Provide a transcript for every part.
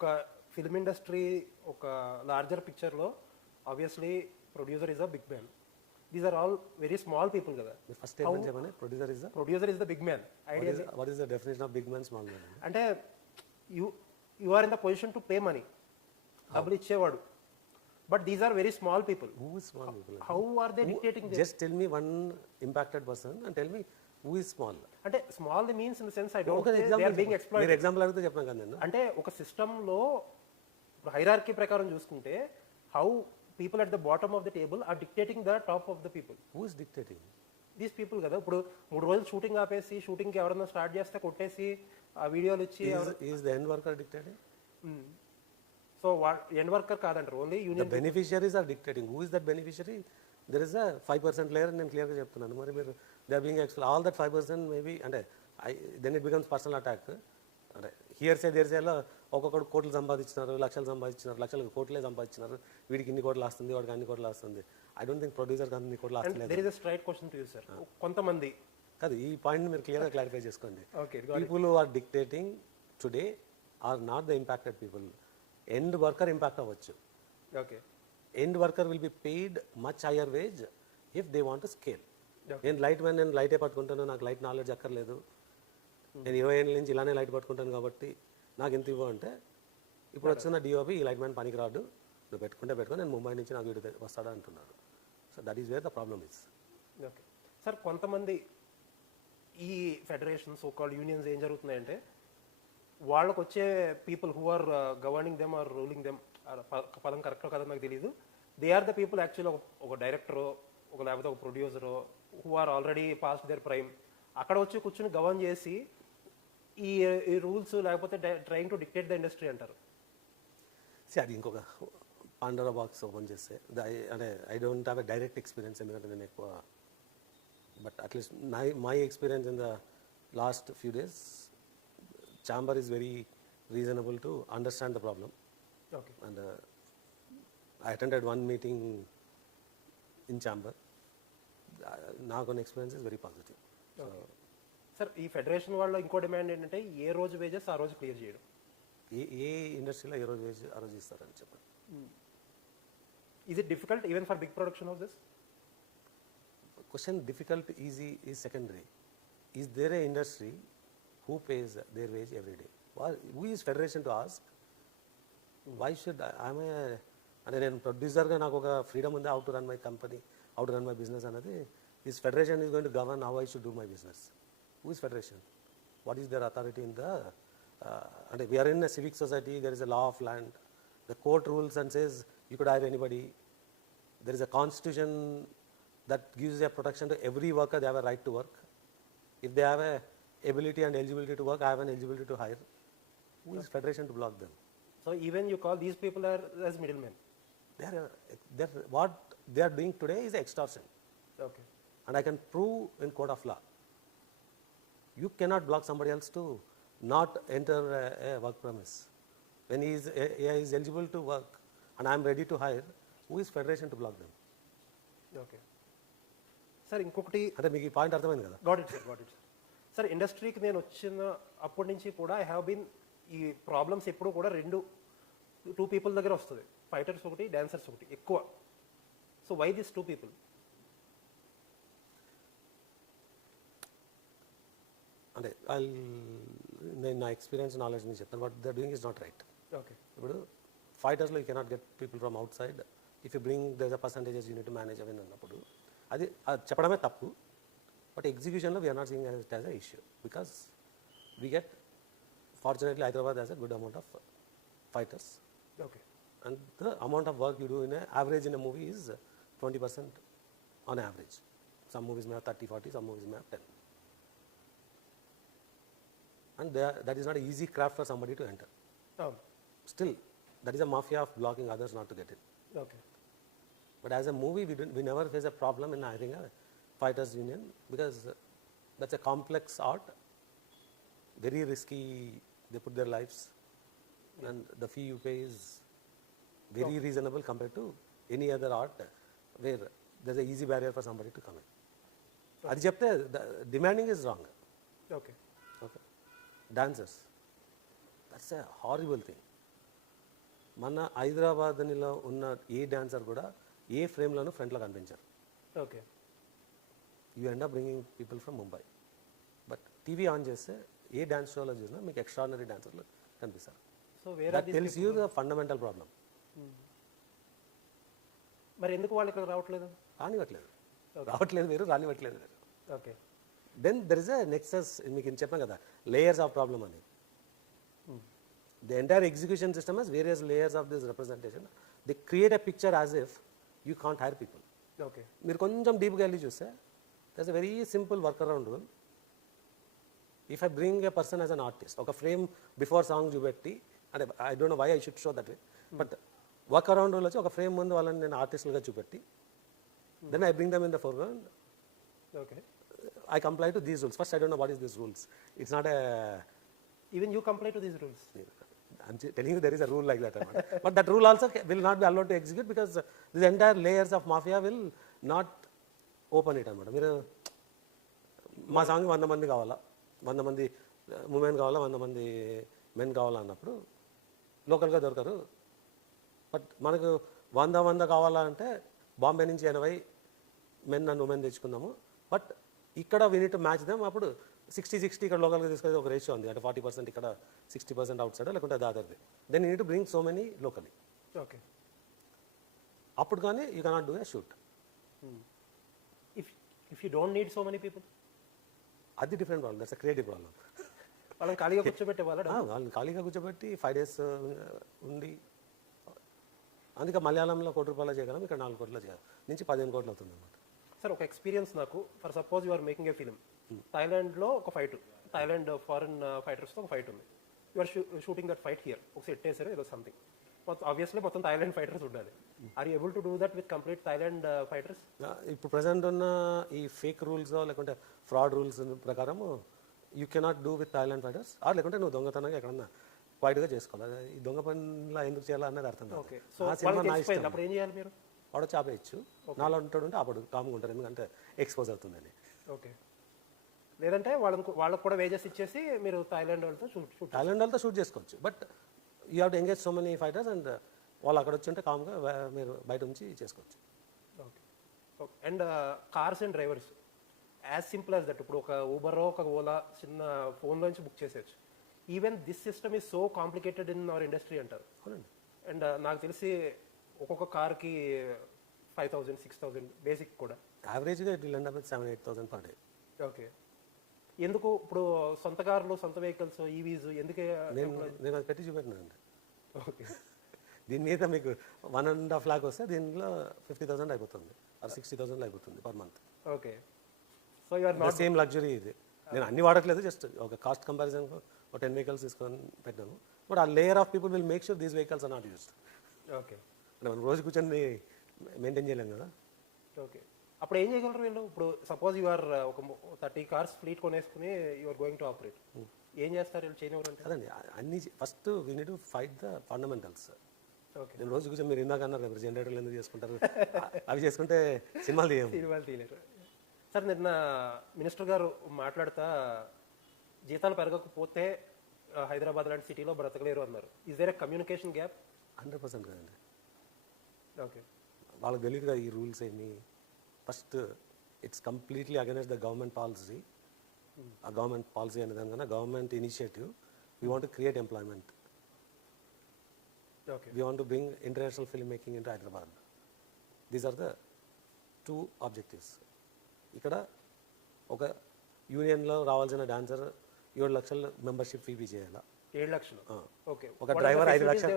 ఒక film industry ఒక larger పిక్చర్లో obviously producer is a big man. These are all very small people కదా. First statement చెప్పండి, producer is the big man. Idea what is the definition of big man, small man? అంటే you are in the position to pay money, డబ్బులు ఇచ్చేవాడు. But these are very small people. Who is small people? How are they dictating this? Just tell me one impacted person and tell me who is small. అంటే small means in the sense I don't think they are being exploited. మీరు example అడిగితే చెప్పను కదా నేను. అంటే ఒక system లో hierarchy ప్రకారం చూసుకుంటే how people at the bottom of the table are dictating the top of the people. Who is dictating? These people కదా. ఇప్పుడు 3 రోజులు షూటింగ్ ఆపేసి షూటింగ్ కి ఎవరైనా స్టార్ట్ చేస్తే కొట్టేసి ఆ వీడియోలు ఇచ్చి is the end worker dictating? So end worker కాదంటారు, only union. The beneficiaries are dictating. Who is that beneficiary? There is a 5% layer, నేను క్లియర్గా చెప్తున్నాను. మరి మీరు they are being explain all that 5% maybe, అంటే then it becomes personal attack. అంటే hearsay దేర్సేలో ఒక్కొక్కడు కోట్లు సంపాదించినారు, లక్షలు సంపాదించినారు, లక్షలకు కోట్లే సంపాదించినారు, వీడికి ఇన్ని కోట్లు వస్తుంది, వాడికి అన్ని కోట్లు వస్తుంది. ఐ డోంట్ థింక్ ప్రొడ్యూసర్కి అన్ని కోట్లు వస్తుంది. There is a straight question to you sir. కొంతమంది కాదు, ఈ పాయింట్ మీరు క్లియర్గా క్లారిఫై చేసుకోండి. People who are dictating today are not the impacted people. End worker impact అవ్వచ్చు. Okay, end worker will be paid much higher wage if they want to scale. నేను light man, నేను లైటే పట్టుకుంటాను, నాకు light knowledge అక్కర్లేదు, నేను 20 ఏళ్ళ నుంచి ఇలానే లైట్ పట్టుకుంటాను కాబట్టి నాకు ఎంత ఇవ్వ అంటే, ఇప్పుడు వచ్చిన డిఓపి ఈ లైట్ మ్యాన్ పనికిరాడు, నువ్వు పెట్టుకొని నేను ముంబై నుంచి నాకు వీడు వస్తాడా అంటున్నాడు. So that is where the problem is. Okay sir, కొంతమంది ఈ ఫెడరేషన్స్ ఒక యూనియన్స్ ఏం జరుగుతున్నాయంటే వాళ్ళకు వచ్చే people who are governing them are ruling them, పదం కరెక్టో కదా నాకు తెలియదు, they are the people actually ఒక డైరెక్టరో ఒక లేకపోతే ఒక ప్రొడ్యూసరో who are already past their prime, అక్కడ వచ్చి కూర్చుని గవర్న్ చేసి ఈ రూల్స్ లేకపోతే trying to dictate the industry అంటారు. అది ఇంకొక పాండోరా బాక్స్ ఓపెన్ చేస్తే, అంటే I don't have a direct experience, ఎందుకంటే నేను ఎక్కువ, but at least my experience in the last few days, chamber is very reasonable to understand the problem. Okay. And I attended one meeting in chamber. Now experience is very positive. Okay. Sir, ఈ federation వాళ్ళ ఇంకో demand ఏంటంటే ఏ రోజు wages ఆ రోజు clear చేయడం. ఏ ఇండస్ట్రీలో ఏ రోజు వేజ్ ఆ రోజు ఇస్తారని చెప్పండి. Is it difficult even for big production houses? Question difficult, easy is secondary. Is there a industry who pays their wage every day? Who is federation to ask? Why should అంటే నేను ప్రొడ్యూసర్గా నాకు ఒక freedom ఉంది, how to run my company, how to run my business అనేది. This federation is going to govern how I should do my business. Who is federation? What is their authority in the, అంటే we're in a civic society, there is a law of land, the court rules and says you could hire anybody, there is a constitution that gives a protection to every worker, they have a right to work. If they have a ability and eligibility to work, I have an eligibility to hire. Who is federation to block them? So even you call these people as middlemen? What they are doing today is extortion. Okay. And I can prove in court of law. You cannot block somebody else to not enter a work premise. When he is eligible to work and I am ready to hire, who is federation to block them? Okay. Sir, ఇంకొకటి, అంటే మీకు ఈ point అర్థమైంది కదా? Got it sir. Sir, ఇండస్ట్రీకి నేను వచ్చిన అప్పటి నుంచి కూడా ఐ హ్యావ్ బీన్, ఈ ప్రాబ్లమ్స్ ఎప్పుడు కూడా టూ పీపుల్ దగ్గర వస్తుంది, ఫైటర్స్ ఒకటి, డాన్సర్స్ ఒకటి ఎక్కువ. So why this two people? అంటే నేను నా ఎక్స్పీరియన్స్ నాలెడ్జ్ నుంచి చెప్తాను. But they doing is not right. Okay. ఇప్పుడు ఫైటర్స్లో you cannot get people from outside. If you bring there a percentages you need to manage అవన్నీ అన్నప్పుడు అది చెప్పడమే తప్పు. బట్ ఎగ్జిక్యూషన్లో we're not seeing it as a issue, because we get, fortunately Hyderabad has a good amount of fighters. Okay. And the amount of work you do in average in a movie is 20% on average. Some movies may have 30-40, some movies may have 10. And that is not an easy craft for somebody to enter. Oh. Still, that is a mafia of blocking others not to get in. Okay. But as a movie, we never face a problem in hiring a fighters union, because that's a complex art, very risky. They put their lives, and the fee you pay is very reasonable compared to any other art where there's a easy barrier for somebody to come in. Adi chepte the demanding is wrong. Okay. Okay. Dancers, that's a horrible thing. మన హైదరాబాద్లో ఉన్న ఏ dancer కూడా ఏ ఫ్రేమ్లోనూ ఫ్రంట్లో కనిపించారు. Okay. You end up bringing people from Mumbai. But TV on చేస్తే ఏ dance షోలో చూసినా మీకు ఎక్స్ట్రాడినరీ డాన్సర్లు కనిపిస్తారు. సో వేరే that tells you the fundamental problem. మరి ఎందుకు వాళ్ళు ఇక్కడ రావట్లేదు? రావట్లేదు వేరు, రానివ్వట్లేదు వేరు. Okay. Then there is a nexus. మీకు చెప్పాను కదా, లేయర్స్ ఆఫ్ ప్రాబ్లమ్ అని. The entire execution system has various layers of this representation. They create a picture as if you can't hire people. Okay. మీరు కొంచెం డీప్గా వెళ్ళి చూస్తే there's a very simple workaround rule. If I bring a person as an artist, ఒక frame before song చూపెట్టి, అంటే I don't know why I should show that way, but workaround rule వచ్చి ఒక ఫ్రేమ్ ముందు వాళ్ళని నేను ఆర్టిస్టులుగా చూపెట్టి, then I bring them in the foreground. Okay. I comply to these rules. First, I don't know what is these rules. It's not a... Even you comply to these rules? I'm telling you there is a rule like that. But that rule also will not be allowed to execute because this entire layers of mafia will not open it. మీరు మా song 100 మంది కావాలా, 100 మంది women కావాలా, 100 మంది men కావాలా అన్నప్పుడు లోకల్గా దొరకరు. బట్ మనకు 100 కావాలా అంటే బాంబే నుంచి 80 మెన్ అండ్ ఉమెన్ తెచ్చుకుందాము. బట్ ఇక్కడ we need to match them. అప్పుడు 60-60 ఇక్కడ లోకల్గా తీసుకొని ఒక రేషియో ఉంది, అంటే 40% ఇక్కడ, 60% అవుట్ సైడ్, లేకుంటే దాదర్ది. Then you need to bring so many locally. Okay. అప్పుడు కానీ you cannot do a shoot. If you don't need so many people, అది different problem. That's a creative problem. వాళ్ళని ఖాళీగా కూర్చోబెట్టే వాళ్ళని ఖాళీగా కూర్చోబెట్టి 5 days ఉండి, అందుకే మలయాళంలో 1 కోటి రూపాయలు చేయగలం, ఇక్కడ 4 కోట్ల చేయాలి, నుంచి 15 కోట్లు అవుతుంది అన్నమాట. సార్ ఒక ఎక్స్పీరియన్స్ నాకు, for suppose you are making a film, థాయిలాండ్లో ఒక ఫైట్, థాయిలాండ్ ఫారెన్ ఫైటర్స్తో ఒక ఫైట్ ఉంది, you are shooting that fight here, ఒక సెట్ వేసారు ఏదో సంథింగ్, ఆబ్వియస్లీ మొత్తం థాయిలాండ్ ఫైటర్స్ ఉండాలి. Are you able to do that with complete Thailand fighters? ఇప్పుడు ప్రజెంట్ ఉన్న ఈ ఫేక్ రూల్స్ లేకుంటే ఫ్రాడ్ రూల్స్ ప్రకారం you cannot do with Thailand fighters, or లేకుంటే నువ్వు దొంగతనంగా ఎక్కడన్నా క్వైట్గా చేసుకోవాలి. ఈ దొంగ పనిలా ఎందుకు చేయాలి అనేది అర్థం కాదు. అప్పుడు ఏం చేయాలి మీరు? వాడు చాపేయచ్చు, నాలో ఉంటాడు ఉంటే అప్పుడు కామ్గా ఉంటారు, ఎందుకంటే ఎక్స్పోజ్ అవుతుందని. ఓకే. లేదంటే వాళ్ళకు కూడా వేజెస్ ఇచ్చేసి మీరు థాయిలాండ్ వాళ్ళతో షూట్ చేసుకోవచ్చు. But you have to engage so many fighters and వాళ్ళు అక్కడ వచ్చి ఉంటే కామ్గా మీరు బయట నుంచి చేసుకోవచ్చు. Okay. And cars and drivers as simple as that. ఇప్పుడు ఒక ఊబర్ ఒక ఓలా చిన్న ఫోన్లోంచి బుక్ చేసేయచ్చు. Even this system is so complicated in our industry అంటారు. అండ్ నాకు తెలిసి ఒక్కొక్క కార్కి 5,000, 6,000 బేసిక్ కూడా. యావరేజ్గా it will end up with 7,000-8,000 per day. Okay. ఎందుకు ఇప్పుడు సొంత కార్లు, సొంత వెహికల్స్, ఈవీస్ ఎందుకే? నేను అది పెట్టి చూపెట్టినండి. ఓకే. దీని మీద మీకు 1.5 lakh వస్తే దీనిలో 50,000 అయిపోతుంది, ఆర్ 60,000 అయిపోతుంది per month. Okay. So you are not same luxury ఇది. నేను అన్ని వాడట్లేదు, జస్ట్ ఒక కాస్ట్ కంపారిజన్ ఒక 10 vehicles తీసుకొని పెట్టాను. బట్ ఆ layer of people will make sure these vehicles are not used. Okay. అంటే మనం రోజు కూర్చొని మెయింటైన్ చేయలేం కదా. ఓకే. అప్పుడు ఏం చేయగలరు వీళ్ళు? ఇప్పుడు సపోజ్ యు ఆర్ ఒక 30 కార్స్ ఫ్లీట్ కొనేసుకుని you are going to operate, ఏం చేస్తారు వీళ్ళు చేయనివ్వరంటే? అదండి, అన్ని first we need to fight the fundamentals. Okay. నేను రోజు కూర్చొని మీరు ఇందాక అన్నారు కదా జనరేటర్లు ఎందుకు చేసుకుంటారు, అవి చేసుకుంటే సినిమాలు తీయలేరు. సార్ నిన్న మినిస్టర్ గారు మాట్లాడుతా జీతాలు పెరగకపోతే హైదరాబాద్ లాంటి సిటీలో బ్రతకలేరు అన్నారు. Is there a communication gap? 100% కదండి. ఓకే. వాళ్ళకి తెలియదు కదా ఈ రూల్స్ ఏమి. First it's completely against the government policy. ఆ గవర్నమెంట్ పాలసీ అనే దానికన్నా government initiative. We want to create employment. Okay. We want to bring international filmmaking into Hyderabad. These are the two objectives. ఇక్కడ ఒక యూనియన్లో రావాల్సిన dancer 7 లక్షల membership fee చేయాలా? 7 లక్షలు. ఓకే. ఒక డ్రైవర్ 5 లక్షలు.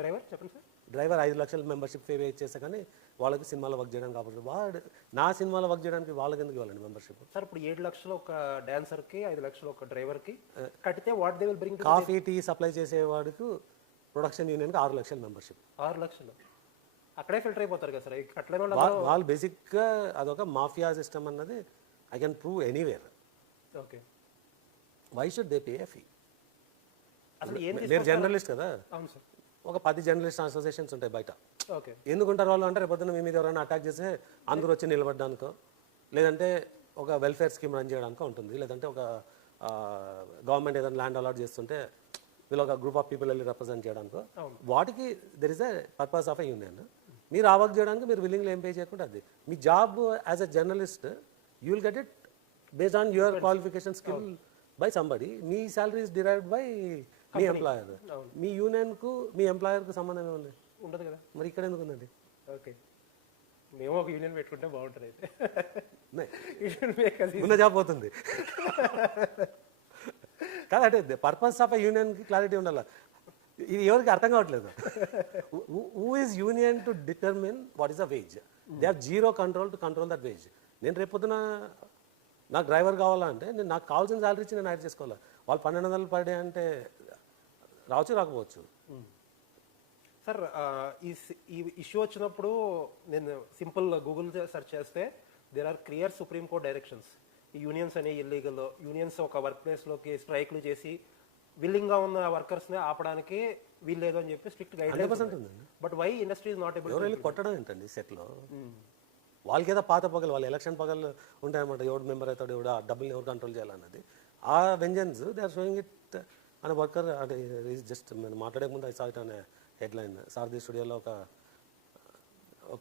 డ్రైవర్ చెప్పండి సార్. డ్రైవర్ 5 లక్షల మెంబర్షిప్ ఫీ చేస్తే కానీ వాళ్ళకి సినిమాలో వర్క్ చేయడానికి కాబట్టి వాడు నా సినిమాలో వర్క్ చేయడానికి వాళ్ళకి ఎందుకు ఇవ్వాలండి మెంబర్షిప్? సార్ ఇప్పుడు 7 లక్షలు ఒక డాన్సర్కి, 5 లక్షలు ఒక డ్రైవర్కి కడితే what they will bring? Coffee tea supply చేసేవాడికి ప్రొడక్షన్ యూనియన్కి 6 లక్షల మెంబర్షిప్. 6 లక్షలు అక్కడే ఫిల్టర్ అయిపోతారు కదా సార్. అట్లనే వాళ్ళు బేసిక్గా అదొక మాఫియా సిస్టమ్ అన్నది I can prove anywhere. Okay. Why should they pay a fee? అసలు మీరు జర్నలిస్ట్ కదా. అవును సార్. ఒక 10 జర్నలిస్ట్ అసోసియేషన్స్ ఉంటాయి బయట. ఓకే. ఎందుకుంటారు వాళ్ళు అంటే రేపొద్దున మీ మీద ఎవరైనా అటాక్ చేస్తే అందరూ వచ్చి నిలబడడానికో, లేదంటే ఒక వెల్ఫేర్ స్కీమ్ రన్ చేయడానికో ఉంటుంది, లేదంటే ఒక గవర్నమెంట్ ఏదైనా ల్యాండ్ అలాట్ చేస్తుంటే వీళ్ళు ఒక గ్రూప్ ఆఫ్ పీపుల్ వెళ్ళి రిప్రజెంట్ చేయడానికి అవును. వాటికి there is a purpose of a union. మీరు ఆ వర్క్ చేయడానికి మీరు విల్లింగ్లో ఏం పే చేయకుండా అది మీ job as a journalist you will get it based on your qualification skill by somebody. మీ శాలరీ ఇస్ డిరైవ్డ్ బై మీ ఎంప్లాయర్. మీ యూనియన్కు మీ ఎంప్లాయర్కు సంబంధం ఏముంది? ఉండదు కదా. మరి ఇక్కడ ఎందుకు ఉందండి? ఓకే, మేము ఒక యూనియన్ పెట్టుకుంటే బాగుంటుంది అయితే. ఉన్న జాబ్ పోతుంది కాదు. అంటే పర్పస్ ఆఫ్ ఎ యూనియన్కి క్లారిటీ ఉండాలి. ఇది ఎవరికి అర్థం కావట్లేదు. Who is union to determine what is the wage? They have zero control to control that wage. నేను రేపొద్దున నాకు డ్రైవర్ కావాలంటే నేను నాకు కావాల్సిన శాలరీ ఇచ్చి నేను హైర్ చేసుకోవాలి. వాళ్ళు 1200 పర్ డే అంటే రావచ్చు రాకపోవచ్చు. సార్ ఈ ఇష్యూ వచ్చినప్పుడు నేను సింపుల్ గూగుల్ సెర్చ్ చేస్తే there are clear Supreme Court directions. ఈ యూనియన్స్ అనే ఇల్లీగల్ యూనియన్స్ ఒక వర్క్ ప్లేస్లోకి స్ట్రైక్లు చేసి విల్లింగ్గా ఉన్న వర్కర్స్ని ఆపడానికి వీల్లేదు అని చెప్పి స్ట్రిక్ట్ గైడ్లైన్స్ ఉంది. But why industry is not able? ఎవరు వెళ్ళి కొట్టడం ఏంటండి సెట్లో? వాళ్ళకి ఏదో పాత పగలు, వాళ్ళ ఎలక్షన్ పగలు ఉంటాయన్నమాట. ఎవడు మెంబర్ అవుతాడు, ఎవడు ఆ డబ్బుల్ని ఎవరు కంట్రోల్ చేయాలన్నది. ఆ vengeance they are showing it అనే వర్కర్. అంటే జస్ట్ నేను మాట్లాడే ముందు ఐ సా ఇట్ అనే హెడ్లైన్. సారథి స్టూడియోలో ఒక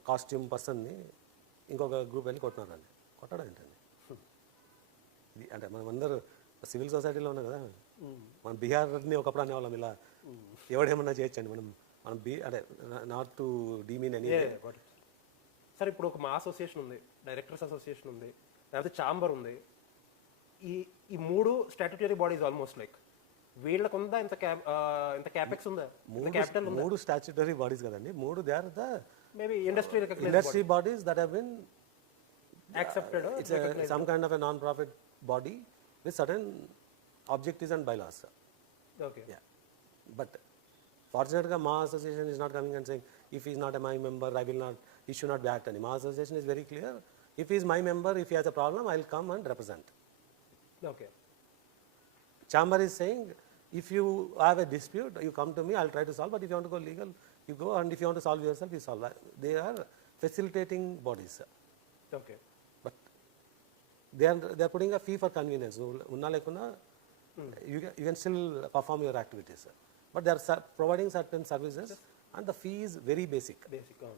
కాస్ట్యూమ్ పర్సన్ని ఇంకొక గ్రూప్ వెళ్ళి కొట్టినారండి. కొట్టడం ఏంటండి ఇది? అంటే మనం అందరూ సివిల్ సొసైటీలో ఉన్నాం కదా. మనం బీహార్ని ఒకప్పుడు అనేవాళ్ళం ఇలా ఎవడేమన్నా చేయొచ్చండి. మనం అంటే not to demean any. Sir ఇప్పుడు ఒక మా అసోసియేషన్ ఉంది, డైరెక్టర్స్ అసోసియేషన్ ఉంది, లేకపోతే ఛాంబర్ ఉంది. ఈ 3 స్టాట్యుటరీ బాడీస్ ఆల్మోస్ట్ లైక్ వీళ్ళకు ఉందా ఇంత క్యాపెక్స్ ఉందా, క్యాపిటల్ ఉందా? 3 స్టాట్యుటరీ బాడీస్ కదండి. 3 they are the maybe industry bodies that have been accepted. It's some kind of a non profit body with certain objectives and bylaws. Okay. Yeah. But fortunately, my association is not coming and saying, if he is not my member, I will not, he should not be act. My association is very clear. If he is my member, if he has a problem, I will come and represent. Okay. Chamber is saying, if you have a dispute, you come to me, I will try to solve. But if you want to go legal, you go. And if you want to solve yourself, you solve. They are facilitating bodies. Okay. They are putting a fee for convenience. Unna lekuna, you can still perform your activities, but they are providing certain services, and the fee is very basic.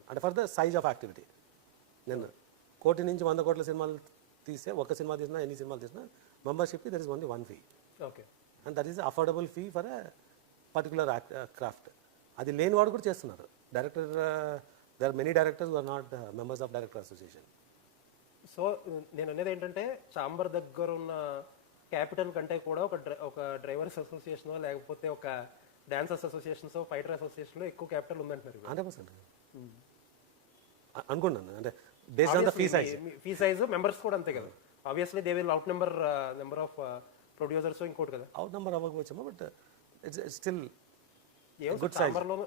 And for the size of activity, నేను కోటి నుంచి 100 కోట్ల సినిమాలు తీస్తే ఒక cinema తీసినా ఎన్ని సినిమాలు తీసినా మెంబర్షిప్కి there is only 1 fee. Okay. And that is affordable fee for a particular craft. అది లేని వాడు కూడా చేస్తున్నారు. Director, there are many directors who are not members of director association. So నేను అనేది ఏంటంటే ఛాంబర్ దగ్గర ఉన్న క్యాపిటల్ కంటే కూడా ఒక డ్రైవర్స్ అసోసియేషన్ లేకపోతే ఒక డాన్సర్స్ అసోసియేషన్స్, ఫైటర్ అసోసియేషన్లో ఎక్కువ క్యాపిటల్ ఉందంటున్నారు. 100% అనుకున్నాను. అంటే based on the fee size members కూడా అంతే కదా. Obviously they will outnumber of producers ఇంకోటి కదా. అవుట్ నెంబర్ అవ్వకపోవచ్చేమో, బట్ ఇట్స్ స్టిల్ ఛాంబర్లో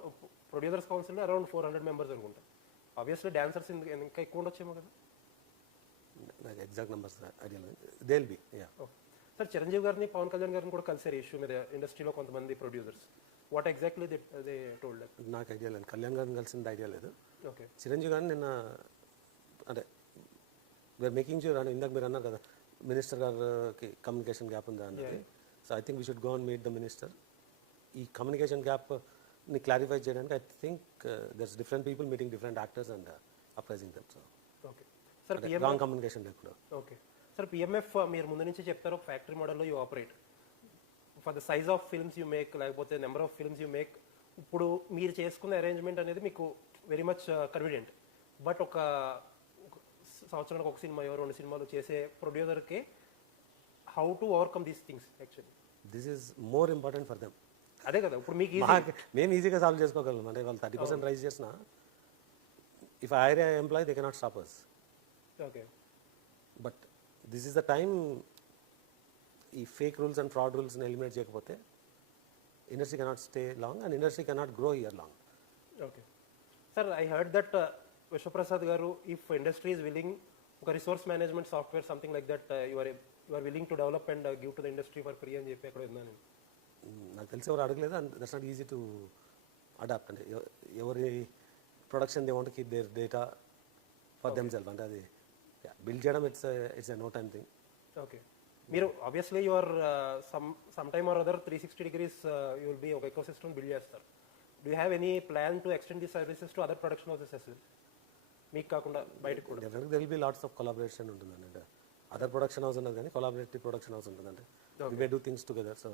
ప్రొడ్యూసర్స్ కౌన్సిల్ అరౌండ్ 400 మెంబర్స్ అనుకుంటా. ఆబ్వియస్లీ డాన్సర్స్ ఇంకా ఎక్కువ ఉండొచ్చేమో కదా. నాకు ఎగ్జాక్ట్ నెంబర్స్ ఐడియా లేదు. They will be. Sir Chiranjeevi గారిని పవన్ కళ్యాణ్ గారిని కూడా కలిసారు ఇష్యూ మీద ఇండస్ట్రీలో కొంతమంది producers. What exactly they told? నాకు ఐడియా లేదు. కళ్యాణ్ గారిని కలిసిన ఐడియా లేదు. ఓకే. చిరంజీవి గారిని నిన్న అంటే వీఆర్ మేకింగ్ ష్యూర్ అని ఇందాక మీరు అన్నారు కదా మినిస్టర్ గారికి కమ్యూనికేషన్ గ్యాప్ ఉందా అన్నది. So I think we should go and meet the minister. ఈ కమ్యూనికేషన్ గ్యాప్ని క్లారిఫై చేయడానికి I think there's different people meeting different actors and apprising them. So okay sir, wrong communication లేకుండా. Okay sir, PMF మీరు ముందు నుంచి చెప్తారు ఒక factory మోడల్లో you operate for the size of films you make, లేకపోతే number of films you make. ఇప్పుడు మీరు చేసుకున్న అరేంజ్మెంట్ అనేది మీకు వెరీ మచ్ కన్వీనియంట్. బట్ ఒక సంవత్సరానికి ఒక సినిమా 2 సినిమాలు చేసే ప్రొడ్యూసర్కి how to overcome these things actually? This is more important for them. అదే కదా ఇప్పుడు మీకు మేము ఈజీగా సాల్వ్ చేసుకోగలం. అంటే వాళ్ళు 30% రైజ్ చేసినా if I hire employ they cannot stop us. Okay. But this is the time ఈ ఫేక్ రూల్స్ అండ్ ఫ్రాడ్ రూల్స్ని ఎలిమినేట్ చేయకపోతే industry cannot stay long and industry cannot grow year long. Okay sir, I heard that Vishwaprasad garu, if industry is willing ఒక resource management software something like that you are willing to develop and give to the industry for free అని చెప్పి ఎక్కడ విన్నాను. నాకు తెలిసి ఎవరు అడగలేదు. And that's not easy to adapt. అంటే ఎవరి production they want keep their data for them self. అంటే అది బిల్డ్ చేయడం it's a no time thing. Okay. మీరు obviously you are some time or other 360 degrees you will be ఒక ecosystem build చేస్తారు. Do have any plan to extend the services to other production houses as well? మీకు కాకుండా బయటకు కూడా డెఫినెట్గా there will be lots of collaboration ఉంటుందండి. అంటే other production house ఉన్నది కానీ కొలాబరేటివ్ ప్రొడక్షన్ హౌస్ ఉంటుందండి. We may do things together. So